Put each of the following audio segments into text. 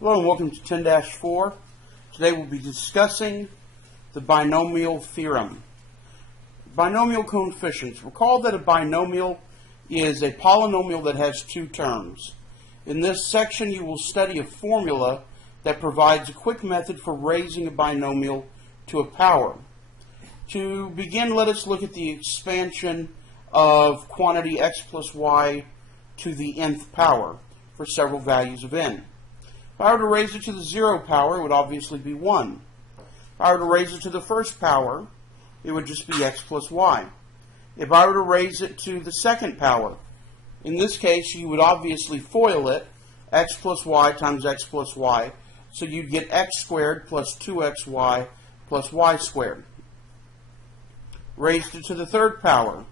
Hello and welcome to 10-4. Today we'll be discussing the binomial theorem. Binomial coefficients. Recall that a binomial is a polynomial that has two terms. In this section you will study a formula that provides a quick method for raising a binomial to a power. To begin, let us look at the expansion of quantity x plus y to the nth power for several values of n. If I were to raise it to the 0 power, it would obviously be 1. If I were to raise it to the first power, it would just be x plus y. If I were to raise it to the second power, in this case you would obviously FOIL it, x plus y times x plus y, so you'd get x squared plus 2xy plus y squared. Raised it to the third power,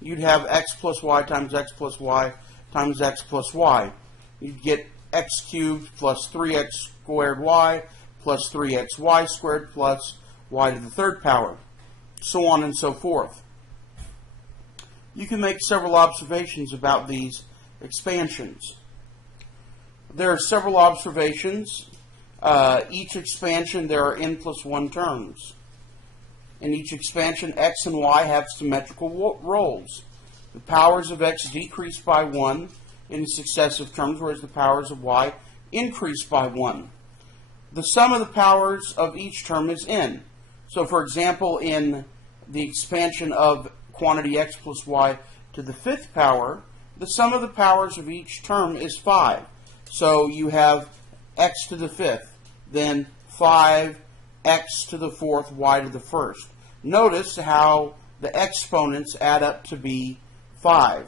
you'd have x plus y times x plus y times x plus y. You'd get x cubed plus 3x squared y plus 3xy squared plus y to the third power, so on and so forth. You can make several observations about these expansions. There are several observations. Each expansion there are n plus 1 terms. In each expansion, x and y have symmetrical roles. The powers of x decrease by 1 in successive terms, whereas the powers of y increase by 1. The sum of the powers of each term is n. So, for example, in the expansion of quantity x plus y to the fifth power, the sum of the powers of each term is 5. So you have x to the fifth, then 5, x to the fourth, y to the first. Notice how the exponents add up to be 5.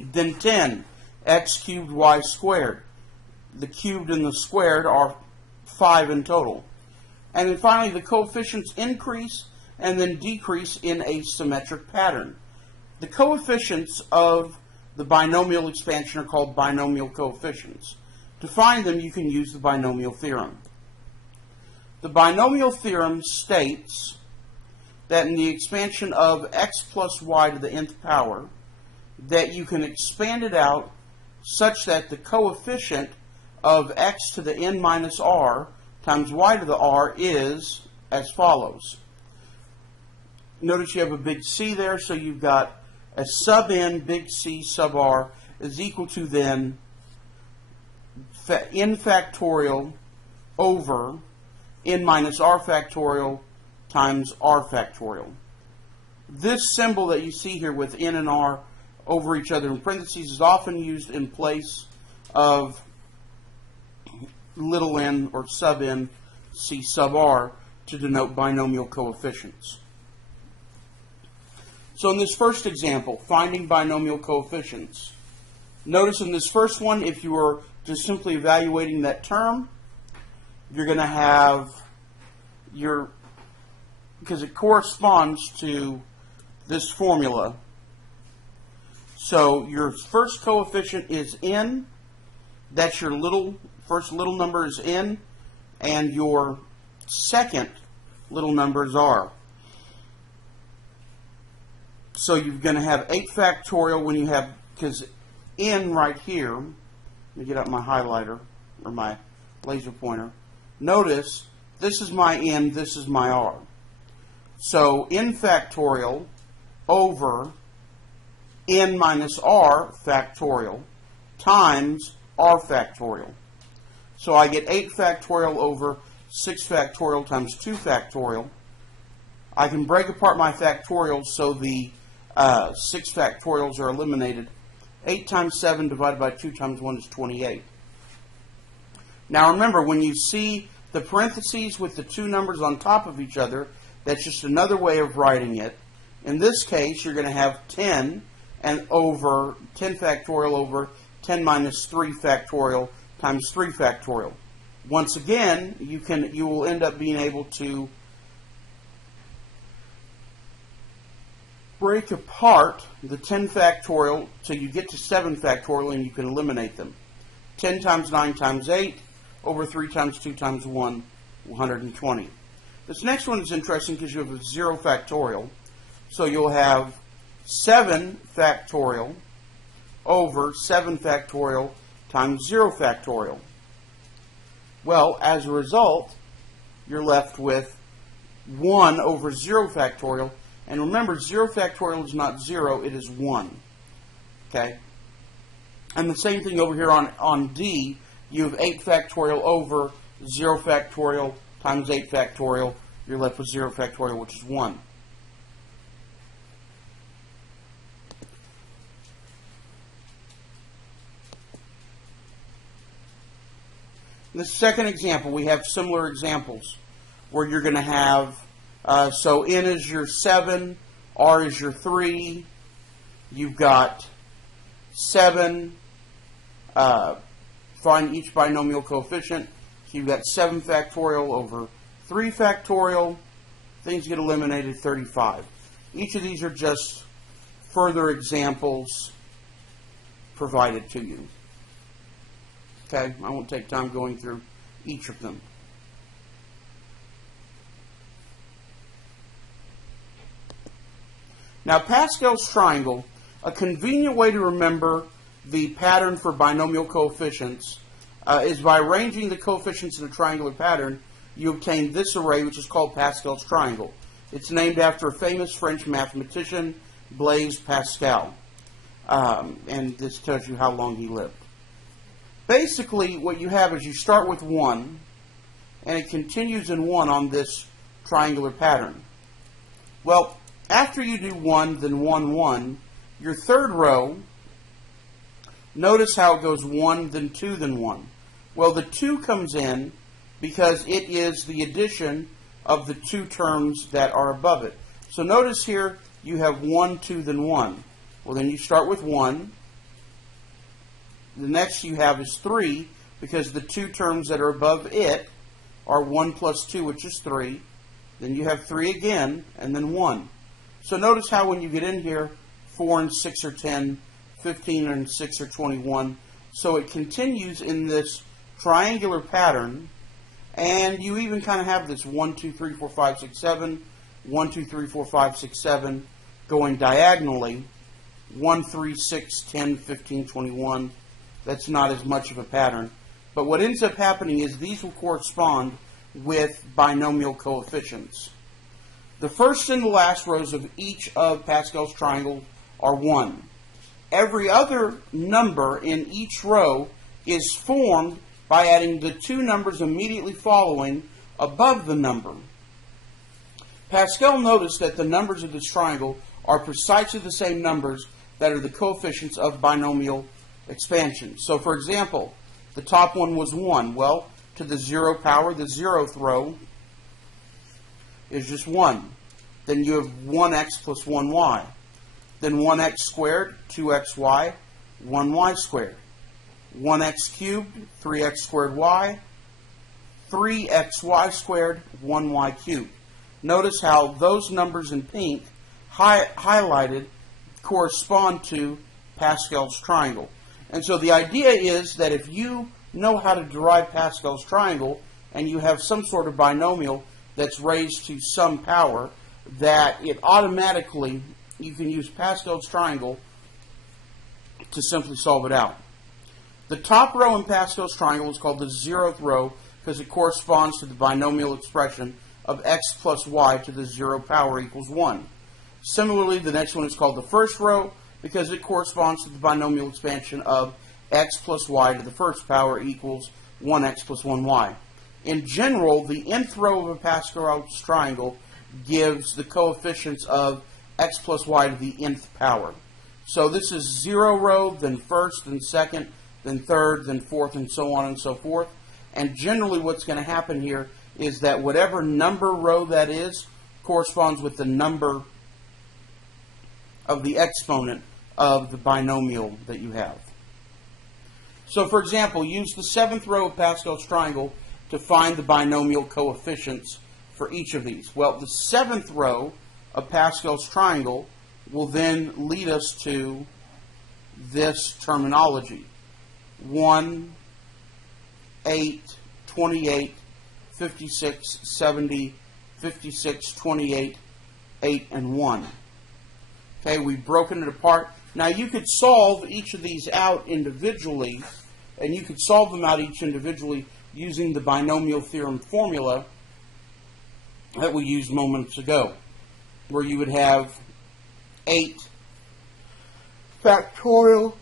Then 10, x cubed y squared. The cubed and the squared are 5 in total. And then finally the coefficients increase and then decrease in a symmetric pattern. The coefficients of the binomial expansion are called binomial coefficients. To find them, you can use the binomial theorem. The binomial theorem states that in the expansion of x plus y to the nth power, that you can expand it out such that the coefficient of x to the n minus r times y to the r is as follows. Notice you have a big C there, so you've got a sub n big C sub r is equal to then n factorial over n minus r factorial times r factorial. This symbol that you see here with n and r over each other in parentheses is often used in place of little n or sub n c sub r to denote binomial coefficients. So in this first example, finding binomial coefficients, notice in this first one, if you were just simply evaluating that term, you're going to have your, because it corresponds to this formula. So your first coefficient is n, that's your first little number is n, and your second little number is r. So you're going to have 8 factorial when you have, because n right here, let me get out my highlighter, or my laser pointer. Notice, this is my n, this is my r. So n factorial over n minus r factorial times r factorial. So I get 8 factorial over 6 factorial times 2 factorial. I can break apart my factorials so the 6 factorials are eliminated. 8 times 7 divided by 2 times 1 is 28. Now remember, when you see the parentheses with the two numbers on top of each other, that's just another way of writing it. In this case, you're going to have 10 and over 10 factorial over 10 minus 3 factorial times 3 factorial. Once again, you will end up being able to break apart the 10 factorial till you get to 7 factorial and you can eliminate them. 10 times 9 times 8 over 3 times 2 times 1, 120. This next one is interesting because you have a 0 factorial. So you'll have 7 factorial over 7 factorial times 0 factorial. Well, as a result, you're left with 1 over 0 factorial. And remember, 0 factorial is not 0, it is 1. Okay? And the same thing over here on D. You have 8 factorial over 0 factorial times 8 factorial. You're left with 0 factorial, which is 1. In the second example, we have similar examples where you're going to have, so N is your 7, R is your 3, you've got 7, find each binomial coefficient, so you've got 7 factorial over 3 factorial, things get eliminated, 35. Each of these are just further examples provided to you. Okay, I won't take time going through each of them. Now, Pascal's triangle, a convenient way to remember the pattern for binomial coefficients is by arranging the coefficients in a triangular pattern, you obtain this array, which is called Pascal's triangle. It's named after a famous French mathematician, Blaise Pascal. And this tells you how long he lived. Basically, what you have is you start with 1, and it continues in 1 on this triangular pattern. Well, after you do 1, then 1, 1, your third row, notice how it goes 1, then 2, then 1. Well, the 2 comes in because it is the addition of the 2 terms that are above it. So notice here you have 1, 2, then 1. Well, then you start with 1. The next you have is 3, because the 2 terms that are above it are 1 plus 2, which is 3. Then you have 3 again, and then 1. So notice how when you get in here, 4 and 6 are 10, 15 and 6 are 21. So it continues in this triangular pattern, and you even kind of have this 1, 2, 3, 4, 5, 6, 7, 1, 2, 3, 4, 5, 6, 7 going diagonally, 1, 3, 6, 10, 15, 21. That's not as much of a pattern. But what ends up happening is these will correspond with binomial coefficients. The first and the last rows of each of Pascal's triangles are 1. Every other number in each row is formed by adding the 2 numbers immediately following above the number. Pascal noticed that the numbers of this triangle are precisely the same numbers that are the coefficients of binomial expansion. So, for example, the top one was 1. Well, to the 0 power, the 0th row is just 1. Then you have 1x plus 1y. Then 1x squared, 2xy, 1y squared. 1x cubed, 3x squared y, 3xy squared, 1y cubed. Notice how those numbers in pink highlighted correspond to Pascal's triangle. And so the idea is that if you know how to derive Pascal's triangle and you have some sort of binomial that's raised to some power, that it automatically, you can use Pascal's triangle to simply solve it out. The top row in Pascal's triangle is called the 0th row because it corresponds to the binomial expression of x plus y to the 0 power equals 1. Similarly, the next one is called the first row because it corresponds to the binomial expansion of x plus y to the first power equals 1x plus 1y. In general, the nth row of a Pascal's triangle gives the coefficients of x plus y to the nth power. So this is 0 row, then first, then second, then third, then fourth, and so on and so forth. And generally what's going to happen here is that whatever number row that is corresponds with the number of the exponent of the binomial that you have. So, for example, use the 7th row of Pascal's triangle to find the binomial coefficients for each of these. Well, the 7th row of Pascal's triangle will then lead us to this terminology. 1, 8, 28, 56, 70, 56, 28, 8, and 1. Okay, we've broken it apart. Now, you could solve each of these out individually, and you could solve them out each individually using the binomial theorem formula that we used moments ago, where you would have 8 factorial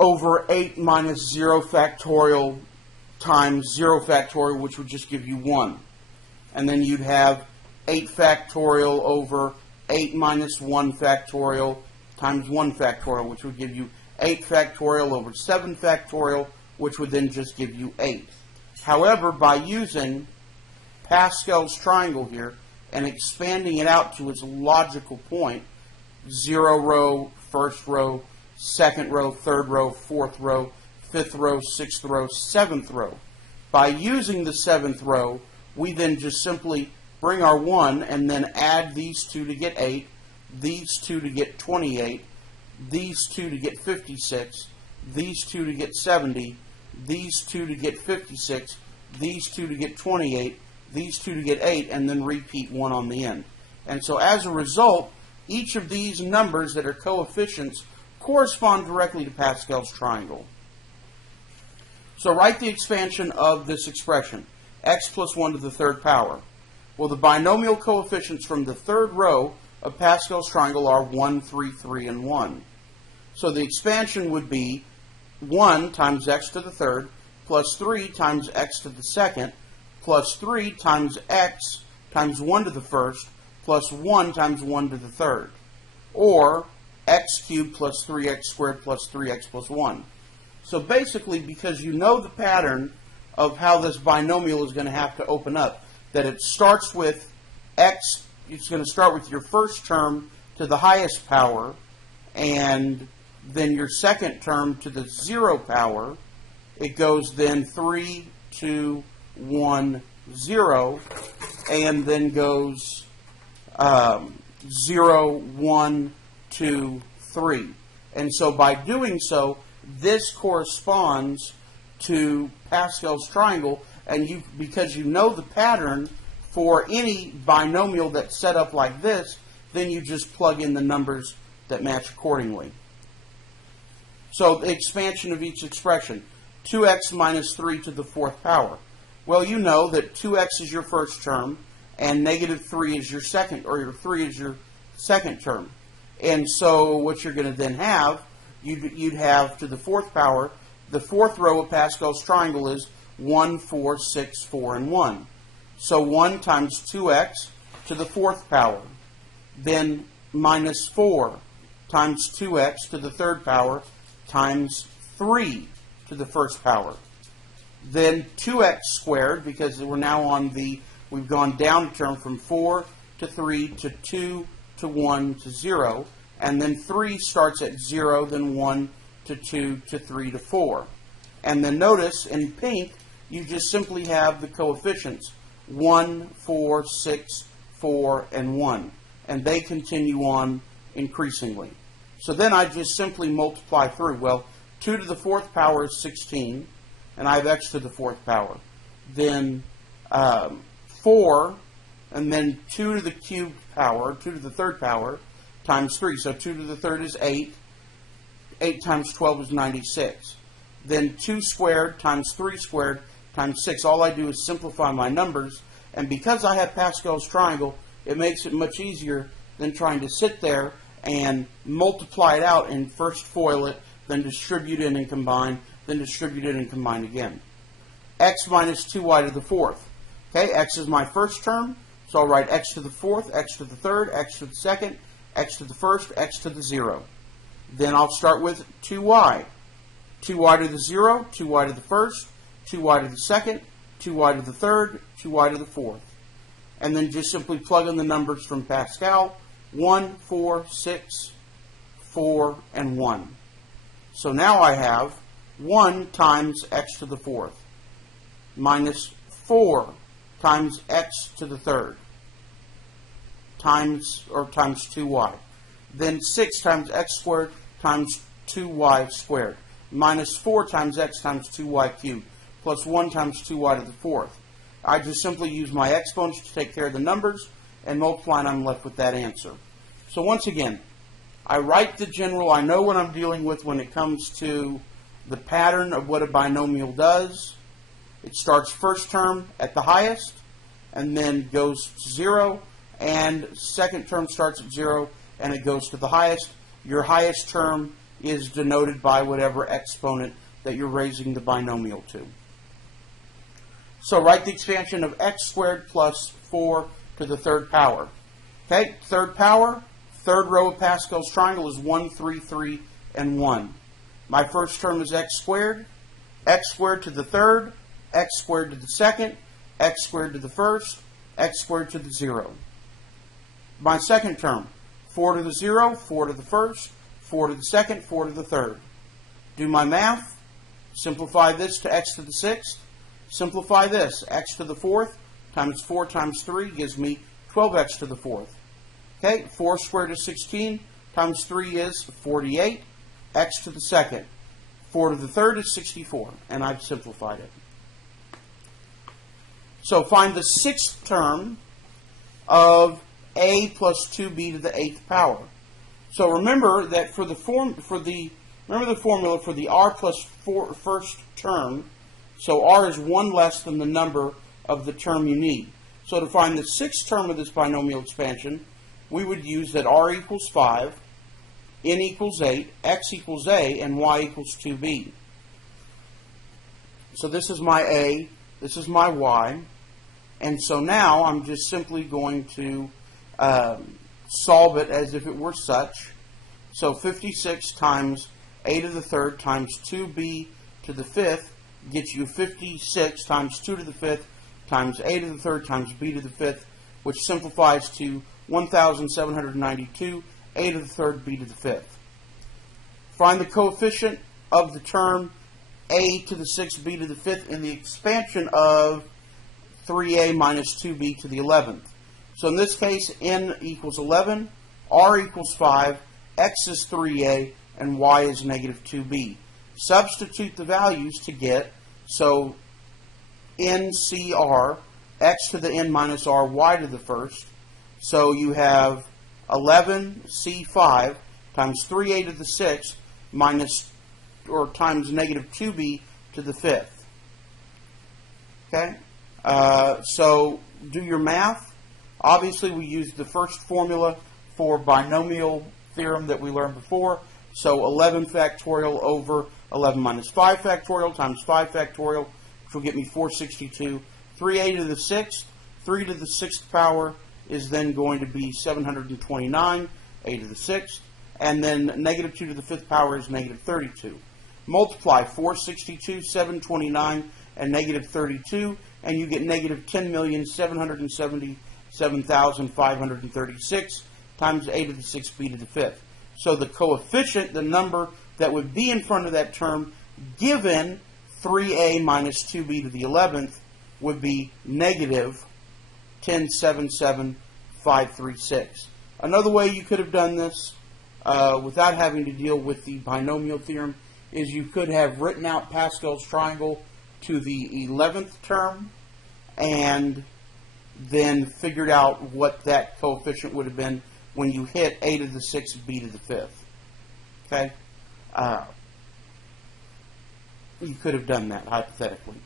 over 8 minus 0 factorial times 0 factorial, which would just give you 1. And then you'd have 8 factorial over 8 minus 1 factorial times 1 factorial, which would give you 8 factorial over 7 factorial, which would then just give you 8. However, by using Pascal's triangle here and expanding it out to its logical point, 0 row, first row, second row, third row, fourth row, fifth row, sixth row, seventh row. By using the seventh row, we then just simply bring our 1 and then add these 2 to get 8, these 2 to get 28, these 2 to get 56, these 2 to get 70, these 2 to get 56, these 2 to get 28, these 2 to get 8, and then repeat 1 on the end. And so as a result, each of these numbers that are coefficients correspond directly to Pascal's triangle. So write the expansion of this expression, x plus 1 to the third power. Well, the binomial coefficients from the third row of Pascal's triangle are 1, 3, 3, and 1. So the expansion would be 1 times x to the third plus 3 times x to the second plus 3 times x times 1 to the first plus 1 times 1 to the third, or x cubed plus 3x squared plus 3x plus 1. So basically, because you know the pattern of how this binomial is going to have to open up, that it starts with x, it's going to start with your first term to the highest power, and then your second term to the 0 power. It goes then 3, 2, 1, 0, and then goes 0, 1, 2, 3. And so by doing so, this corresponds to Pascal's triangle, and because you know the pattern for any binomial that's set up like this, then you just plug in the numbers that match accordingly. So the expansion of each expression, 2x minus 3 to the fourth power. Well, you know that 2x is your first term, and negative 3 is your second, or your 3 is your second term. And so what you're going to then have, you'd have to the fourth power, the fourth row of Pascal's triangle is 1, 4, 6, 4, and 1. So 1 times 2x to the fourth power. Then minus 4 times 2x to the third power times 3 to the first power. Then 2x squared, because we're now on we've gone down a term from 4 to 3 to 2 to 1 to 0. And then 3 starts at 0, then 1 to 2 to 3 to 4. And then notice in pink, you just simply have the coefficients 1, 4, 6, 4, and 1. And they continue on increasingly. So then I just simply multiply through. Well, 2 to the fourth power is 16, and I have x to the fourth power. Then 4, and then 2 to the cubed power, 2 to the third power, times 3. So 2 to the third is 8. 8 times 12 is 96. Then 2 squared times 3 squared times 6. All I do is simplify my numbers. And because I have Pascal's triangle, it makes it much easier than trying to sit there and multiply it out and first FOIL it, then distribute it and combine, then distribute it and combine again. X minus 2y to the fourth. Okay, x is my first term, so I'll write x to the fourth, x to the third, x to the second, x to the first, x to the 0. Then I'll start with 2y. 2y to the 0, 2y to the first, 2y to the second, 2y to the third, 2y to the fourth. And then just simply plug in the numbers from Pascal, 1, 4, 6, 4, and 1. So now I have 1 times x to the fourth minus 4 times x to the third times 2y. Then 6 times x squared times 2y squared minus 4 times x times 2y cubed plus 1 times 2y to the fourth. I just simply use my exponents to take care of the numbers and multiply, and I'm left with that answer. So once again, I write the general. I know what I'm dealing with when it comes to the pattern of what a binomial does. It starts first term at the highest and then goes to 0, and second term starts at 0 and it goes to the highest. Your highest term is denoted by whatever exponent that you're raising the binomial to. So write the expansion of x squared plus 4 to the third power. Okay, third power, third row of Pascal's triangle is 1, 3, 3, and 1. My first term is x squared to the third, x squared to the second, x squared to the first, x squared to the 0. My second term, 4 to the 0, 4 to the first, 4 to the second, 4 to the third. Do my math. Simplify this to x to the 6th. Simplify this. X to the 4th times 4 times 3 gives me 12x to the 4th. Okay, 4 squared is 16 times 3 is 48. X to the 2nd. 4 to the 3rd is 64. And I've simplified it. So find the 6th term of a plus 2b to the 8th power. So remember that for the formula for the r plus first term, so r is 1 less than the number of the term you need. So to find the 6th term of this binomial expansion, we would use that r equals 5, n equals 8, x equals a, and y equals 2b. So this is my a, this is my y, and so now I'm just simply going to solve it as if it were such. So 56 times a to the 3rd times 2b to the 5th gets you 56 times 2 to the 5th times a to the 3rd times b to the 5th, which simplifies to 1,792, a to the 3rd, b to the 5th. Find the coefficient of the term a to the 6th, b to the 5th in the expansion of 3a minus 2b to the 11th. So in this case, n equals 11, r equals 5, x is 3a, and y is negative 2b. Substitute the values to get, so NCR, x to the n minus r, y to the first. So you have 11C5 times 3a to the 6th minus, or times negative 2b to the 5th. Okay? So do your math. Obviously, we used the first formula for binomial theorem that we learned before. So 11 factorial over 11 minus 5 factorial times 5 factorial, which will get me 462. 3a to the 6th, 3 to the 6th power is then going to be 729, a to the 6th. And then negative 2 to the 5th power is negative 32. Multiply 462, 729, and negative 32, and you get negative 10,777,536 times a to the 6th, b to the 5th. So the coefficient, the number that would be in front of that term, given 3a minus 2b to the 11th, would be negative 10,77536. Another way you could have done this without having to deal with the binomial theorem is you could have written out Pascal's triangle to the 11th term and then figured out what that coefficient would have been when you hit a to the 6th, b to the 5th. Okay? You could have done that, hypothetically.